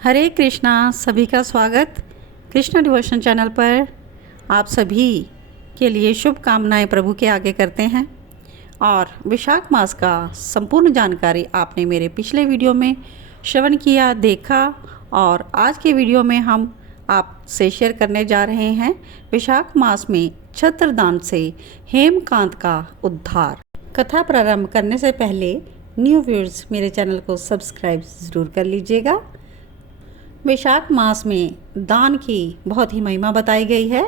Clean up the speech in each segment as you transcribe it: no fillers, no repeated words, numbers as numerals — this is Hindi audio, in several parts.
हरे कृष्णा। सभी का स्वागत कृष्णा डिवोशन चैनल पर। आप सभी के लिए शुभकामनाएं प्रभु के आगे करते हैं। और विशाख मास का संपूर्ण जानकारी आपने मेरे पिछले वीडियो में श्रवण किया, देखा। और आज के वीडियो में हम आपसे शेयर करने जा रहे हैं विशाख मास में छत्रदान से हेमकांत का उद्धार। कथा प्रारंभ करने से पहले न्यू व्यूअर्स मेरे चैनल को सब्सक्राइब ज़रूर कर लीजिएगा। वैशाख मास में दान की बहुत ही महिमा बताई गई है।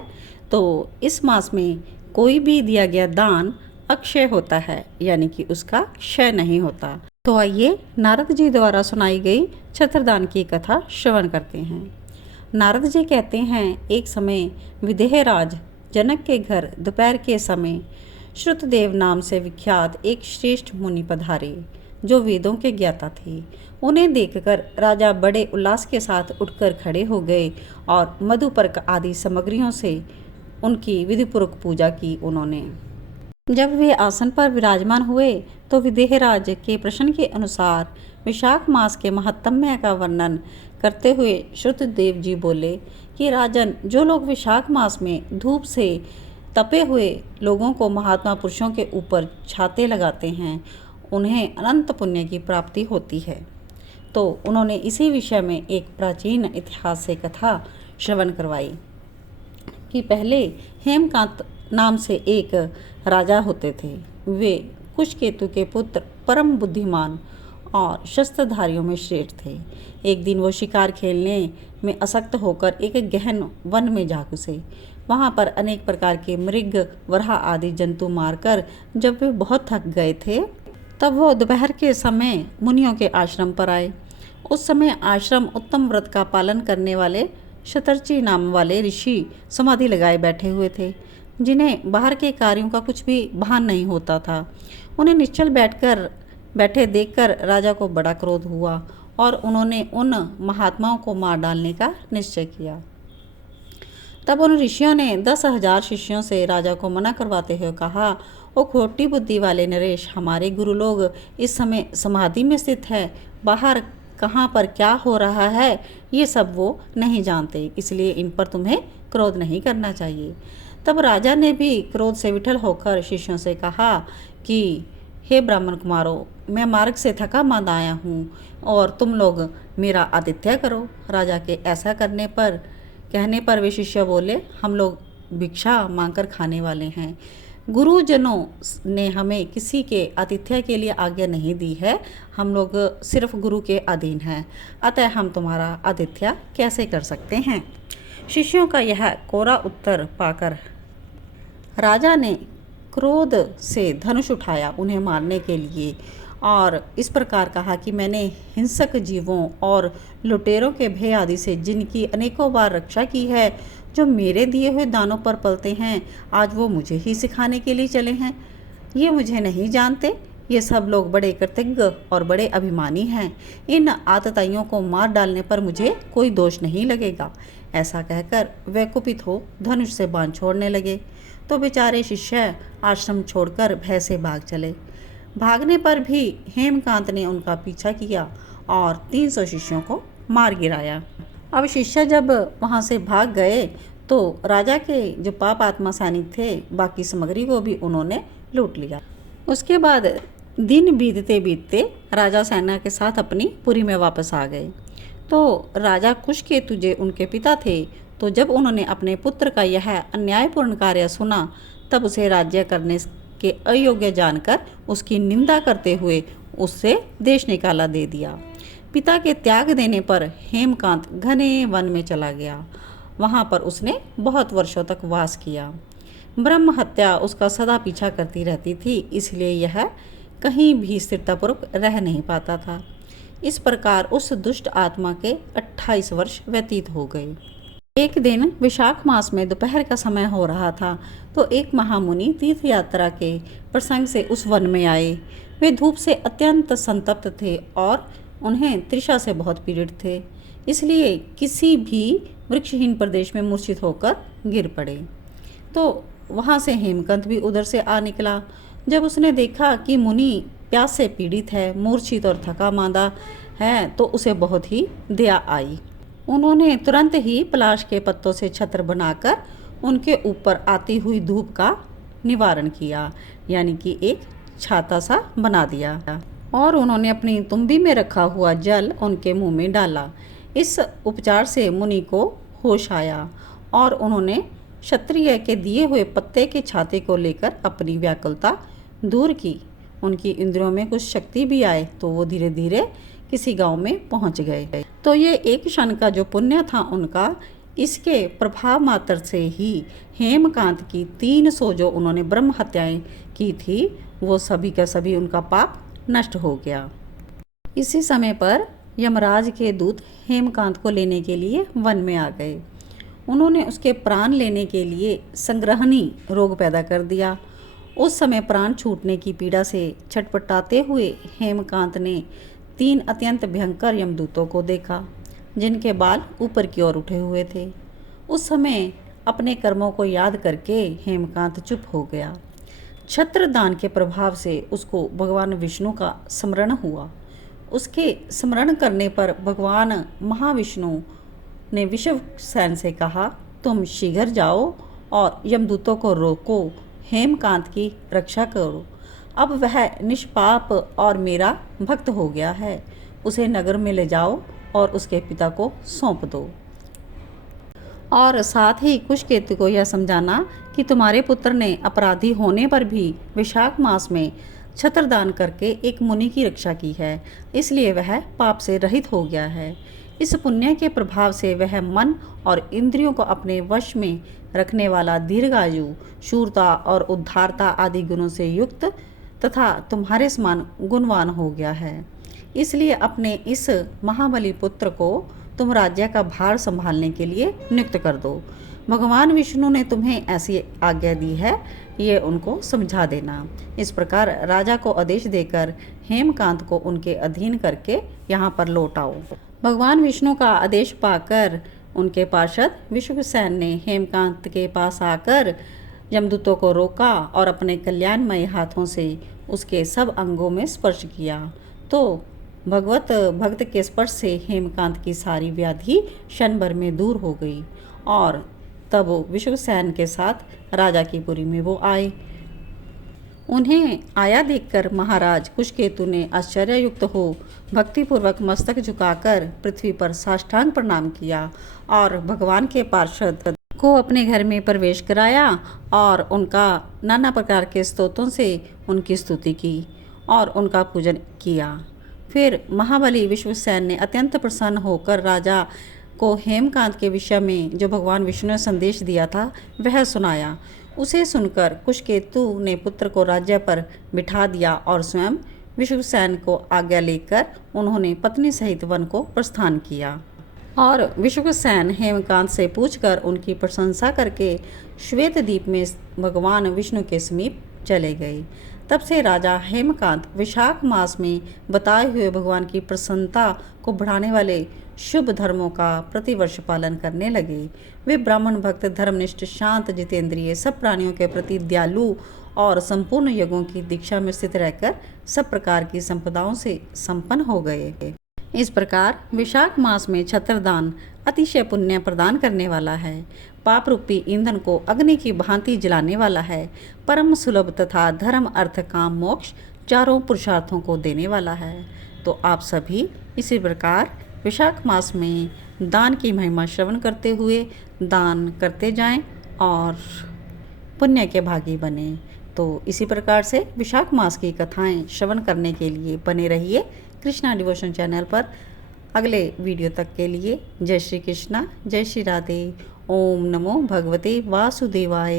तो इस मास में कोई भी दिया गया दान अक्षय होता है, यानी कि उसका क्षय नहीं होता। तो आइए नारद जी द्वारा सुनाई गई छत्रदान की कथा श्रवण करते हैं। नारद जी कहते हैं, एक समय विदेहराज जनक के घर दोपहर के समय श्रुतदेव नाम से विख्यात एक श्रेष्ठ मुनि पधारे, जो वेदों के ज्ञाता थे। उन्हें देखकर राजा बड़े उल्लास के साथ उठकर खड़े हो गए और मधुपर्क आदि सामग्रियों से उनकी विधिपूर्वक पूजा की। उन्होंने जब वे आसन पर विराजमान हुए तो विदेहराज के प्रश्न के अनुसार विशाख मास के महात्म्य का वर्णन करते हुए श्रुतदेव जी बोले कि राजन, जो लोग विशाख मास में धूप से तपे हुए लोगों को महात्मा पुरुषों के ऊपर छाते लगाते हैं, उन्हें अनंत पुण्य की प्राप्ति होती है। तो उन्होंने इसी विषय में एक प्राचीन इतिहास से कथा श्रवण करवाई कि पहले हेमकांत नाम से एक राजा होते थे। वे कुशकेतु के पुत्र, परम बुद्धिमान और शस्त्रधारियों में श्रेष्ठ थे। एक दिन वो शिकार खेलने में आसक्त होकर एक गहन वन में जा घुसे। वहाँ पर अनेक प्रकार के मृग, वराह आदि जंतु मारकर जब वे बहुत थक गए थे, तब वो दोपहर के समय मुनियों के आश्रम पर आए। उस समय आश्रम उत्तम व्रत का पालन करने वाले शतर्ची नाम वाले ऋषि समाधि लगाए बैठे हुए थे, जिन्हें बाहर के कार्यों का कुछ भी भान नहीं होता था। उन्हें निश्चल बैठे देखकर राजा को बड़ा क्रोध हुआ और उन्होंने उन महात्माओं को मार डालने का निश्चय किया। तब उन ऋषियों ने 10,000 शिष्यों से राजा को मना करवाते हुए कहा, ओ खोटी बुद्धि वाले नरेश, हमारे गुरु लोग इस समय समाधि में स्थित है। बाहर कहाँ पर क्या हो रहा है ये सब वो नहीं जानते, इसलिए इन पर तुम्हें क्रोध नहीं करना चाहिए। तब राजा ने भी क्रोध से विठल होकर शिष्यों से कहा कि हे ब्राह्मण कुमारों, मैं मार्ग से थका मांदा आया हूँ और तुम लोग मेरा आतिथ्य करो। राजा के ऐसा कहने पर वे शिष्य बोले, हम लोग भिक्षा मांगकर खाने वाले हैं। गुरुजनों ने हमें किसी के आतिथ्य के लिए आज्ञा नहीं दी है। हम लोग सिर्फ गुरु के अधीन हैं, अतः हम तुम्हारा आतिथ्य कैसे कर सकते हैं। शिष्यों का यह कोरा उत्तर पाकर राजा ने क्रोध से धनुष उठाया उन्हें मारने के लिए और इस प्रकार कहा कि मैंने हिंसक जीवों और लुटेरों के भय आदि से जिनकी अनेकों बार रक्षा की है, जो मेरे दिए हुए दानों पर पलते हैं, आज वो मुझे ही सिखाने के लिए चले हैं। ये मुझे नहीं जानते। ये सब लोग बड़े कृतज्ञ और बड़े अभिमानी हैं। इन आतताइयों को मार डालने पर मुझे कोई दोष नहीं लगेगा। ऐसा कहकर वे कुपित हो धनुष से बाण छोड़ने लगे। तो बेचारे शिष्य आश्रम छोड़कर भय से भाग चले। भागने पर भी हेमकांत ने उनका पीछा किया और 300 शिष्यों को मार गिराया। अब शिष्य जब वहाँ से भाग गए तो राजा के जो पाप आत्मा सैनिक थे, बाकी सामग्री को भी उन्होंने लूट लिया। उसके बाद दिन बीतते बीतते राजा सेना के साथ अपनी पुरी में वापस आ गए। तो राजा कुशकेतु जो उनके पिता थे, तो जब उन्होंने अपने पुत्र का यह अन्यायपूर्ण कार्य सुना, तब उसे राज्य करने के अयोग्य जानकर उसकी निंदा करते हुए उससे देश निकाला दे दिया। पिता के त्याग देने पर हेमकांत घने वन में चला गया। वहाँ पर उसने बहुत वर्षों तक वास किया। ब्रह्म हत्या उसका सदा पीछा करती रहती थी, इसलिए यह कहीं भी स्थिरतापूर्वक रह नहीं पाता था। इस प्रकार उस दुष्ट आत्मा के 28 वर्ष व्यतीत हो गए। एक दिन विशाख मास में दोपहर का समय हो रहा था, तो एक महामुनि तीर्थ यात्रा के प्रसंग से उस वन में आए। वे धूप से अत्यंत संतप्त थे और उन्हें तृषा से बहुत पीड़ित थे, इसलिए किसी भी वृक्षहीन प्रदेश में मूर्छित होकर गिर पड़े। तो वहाँ से हेमकांत भी उधर से आ निकला। जब उसने देखा कि मुनि प्यास से पीड़ित है, मूर्छित और थका मांदा है तो उसे बहुत ही दया आई। उन्होंने तुरंत ही पलाश के पत्तों से छत्र बनाकर उनके ऊपर आती हुई धूप का निवारण किया, यानी कि एक छाता सा बना दिया, और उन्होंने अपनी तुम्बी में रखा हुआ जल उनके मुंह में डाला। इस उपचार से मुनि को होश आया और उन्होंने क्षत्रिय के दिए हुए पत्ते के छाते को लेकर अपनी व्याकुलता दूर की। उनकी इंद्रियों में कुछ शक्ति भी आए तो वो धीरे धीरे किसी गांव में पहुंच गए। तो ये एक क्षण का जो पुण्य था उनका, इसके प्रभाव मात्र से ही हेमकांत की 300 जो उन्होंने ब्रह्म हत्याएं की थी वो सभी का सभी उनका पाप नष्ट हो गया। इसी समय पर यमराज के दूत हेमकांत को लेने के लिए वन में आ गए। उन्होंने उसके प्राण लेने के लिए संग्रहणी रोग पैदा कर दिया। उस समय प्राण छूटने की पीड़ा से छटपटाते हुए हेमकांत ने 3 अत्यंत भयंकर यमदूतों को देखा जिनके बाल ऊपर की ओर उठे हुए थे। उस समय अपने कर्मों को याद करके हेमकांत चुप हो गया। छत्रदान के प्रभाव से उसको भगवान विष्णु का स्मरण हुआ। उसके स्मरण करने पर भगवान महाविष्णु ने विश्वसेन से कहा, तुम शीघ्र जाओ और यमदूतों को रोको, हेमकांत की रक्षा करो। अब वह निष्पाप और मेरा भक्त हो गया है। उसे नगर में ले जाओ और उसके पिता को सौंप दो। और साथ ही कुशकेतु को यह समझाना कि तुम्हारे पुत्र ने अपराधी होने पर भी विशाख मास में छत्रदान करके एक मुनि की रक्षा की है, इसलिए वह पाप से रहित हो गया है। इस पुण्य के प्रभाव से वह मन और इंद्रियों को अपने वश में रखने वाला दीर्घायु, शूरता और उद्धारता आदि गुणों से युक्त तथा तुम्हारे समान गुणवान हो गया है। इसलिए अपने इस महाबली पुत्र को तुम राज्य का भार संभालने के लिए नियुक्त कर दो। भगवान विष्णु ने तुम्हें ऐसी आज्ञा दी है, ये उनको समझा देना। इस प्रकार राजा को आदेश देकर हेमकांत को उनके अधीन करके यहाँ पर लौट आओ। भगवान विष्णु का आदेश पाकर उनके पार्षद विश्वसेन ने हेमकांत के पास आकर यमदूतों को रोका और अपने कल्याणमय हाथों से उसके सब अंगों में स्पर्श किया। तो भगवत भक्त के स्पर्श से हेमकांत की सारी व्याधि क्षण भर में दूर हो गई और तब विश्वसेन के साथ राजा की पुरी में वो आए। उन्हें आया देखकर महाराज कुशकेतु ने आश्चर्ययुक्त हो भक्तिपूर्वक मस्तक झुकाकर पृथ्वी पर साष्टांग प्रणाम किया और भगवान के पार्षद को अपने घर में प्रवेश कराया और उनका नाना प्रकार के स्तोत्रों से उनकी स्तुति की और उनका पूजन किया। फिर महाबली विश्वसेन ने अत्यंत प्रसन्न होकर राजा को हेमकांत के विषय में जो भगवान विष्णु ने संदेश दिया था वह सुनाया। उसे सुनकर कुशकेतु ने पुत्र को राज्य पर बिठा दिया और स्वयं विश्वसेन को आज्ञा लेकर उन्होंने पत्नी सहित वन को प्रस्थान किया। और विश्वसेन हेमकांत से पूछकर उनकी प्रशंसा करके श्वेत द्वीप में भगवान विष्णु के समीप चले गए। तब से राजा हेमकांत विशाख मास में बताए हुए भगवान की प्रसन्नता को बढ़ाने वाले शुभ धर्मों का प्रतिवर्ष पालन करने लगे। वे ब्राह्मण भक्त, धर्मनिष्ठ, शांत, जितेंद्रिय, सब प्राणियों के प्रति दयालु और संपूर्ण यज्ञों की दीक्षा में स्थित रहकर सब प्रकार की संपदाओं से संपन्न हो गए। इस प्रकार विशाख मास में छत्रदान अतिशय पुण्य प्रदान करने वाला है, पाप रूपी ईंधन को अग्नि की भांति जलाने वाला है, परम सुलभ तथा धर्म, अर्थ, काम, मोक्ष चारों पुरुषार्थों को देने वाला है। तो आप सभी इसी प्रकार विशाख मास में दान की महिमा श्रवण करते हुए दान करते जाएं और पुण्य के भागी बने। तो इसी प्रकार से विशाख मास की कथाएं श्रवण करने के लिए बने रहिए कृष्णा डिवोशन चैनल पर। अगले वीडियो तक के लिए जय श्री कृष्णा, जय श्री राधे। ओम नमो भगवते वासुदेवाय।